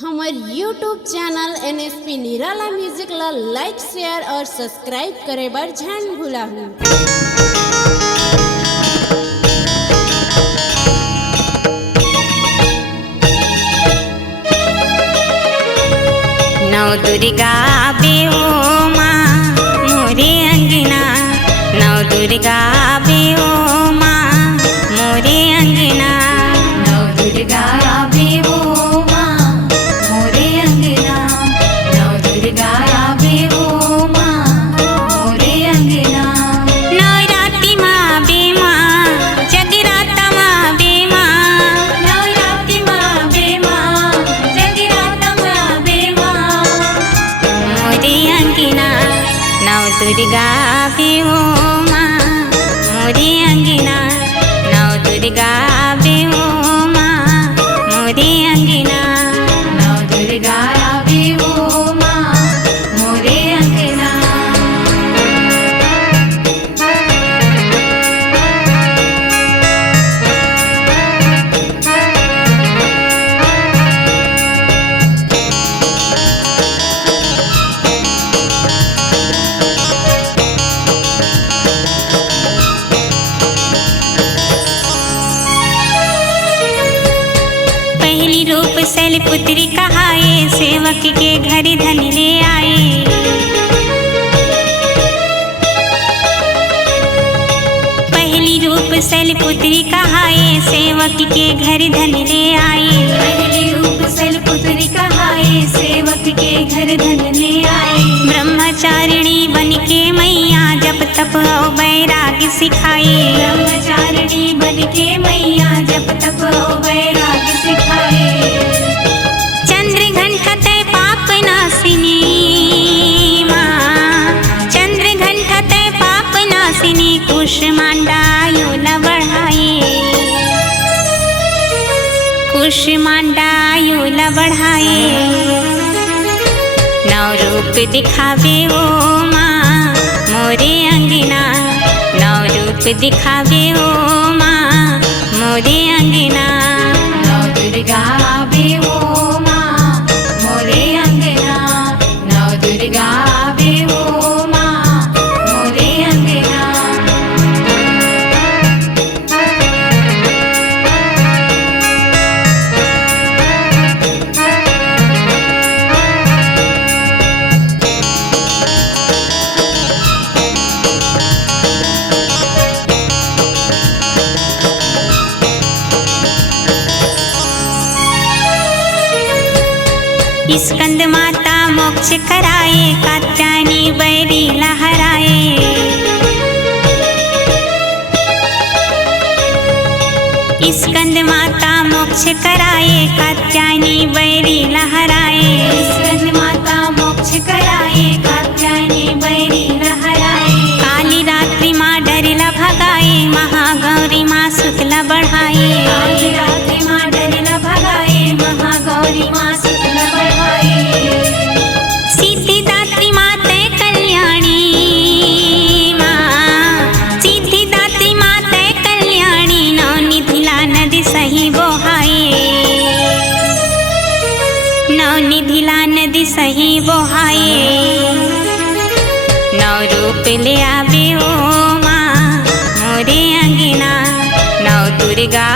हमार YouTube channel NSP निराला music ला लाइक शेयर और सब्सक्राइब करे बर झन भुलाहू। नव दुर्गा बेओ माँ मोरे अंगना, नव दुर्गा बेओ माँ मोरे अंगना, नव दुर्गा बेओ माँ मोरे अंगना, नव दुर्गा बेओ माँ मोरे अंगना। नवरात्रि माँ बे माँ जगराता माँ बे माँ, नवरात्रि माँ बे माँ जगराता माँ बे माँ मोरे अंगना, नव दुर्गा बेओ माँ मोरे अंगना, नव दुर्गा बेओ माँ मोरे अंगना, नव दुर्गा बेओ माँ मोरे अंगना। पहली रूप शैलपुत्री कहाए, सेवक के घर धन ले आए। पहली रूप शैलपुत्री कहाए, सेवक के घर धन ले आए। पहली रूप शैलपुत्री कहाए, सेवक के घर धन ले आए। ब्रह्मचारिणी बन के मैया जप तप और बैराग सिखाए। ब्रह्मचारिणी बन के मैया जप तप और बैराग सिखाए। चंद्र घंटा तय पाप नासिनी माँ, चंद्र घंटा तय पाप नासिनी, कुष्मांडा आयुला बढ़ाए। कुष्मांडा आयुला बढ़ाए। नव रूप दिखावे ओ माँ मोरे अंगना, नव रूप दिखावे ओ माँ मोरे अंगना, नव दुर्गा बेओ माँ मोरे अंगना, नव दुर्गा बेओ माँ मोरे अंगना। स्कंद माता मोक्ष कराए, कात्यायनी बैरी लहराए। स्कंद माता मोक्ष कराए, कात्यायनी बैरी लहराए। स्कंद माता मोक्ष कराए, कात्यायनी बैरी लहराए। काली रात्रि माँ डरला भगाए, महागौरी माँ शुक्ला बढ़ाए। काली रात्रि माँ डरला भगाए, महागौरी माँ शुक्ला बढ़ाए। सिद्धिदात्री माते कल्याणी माँ, सिद्धिदात्री माते कल्याणी, नवनिधिला नदी सही बोहाए। नवनिधिला नदी सही बोहाए। नव रूप ले आवे ओ माँ मोरे अंगना, नव दुर्गा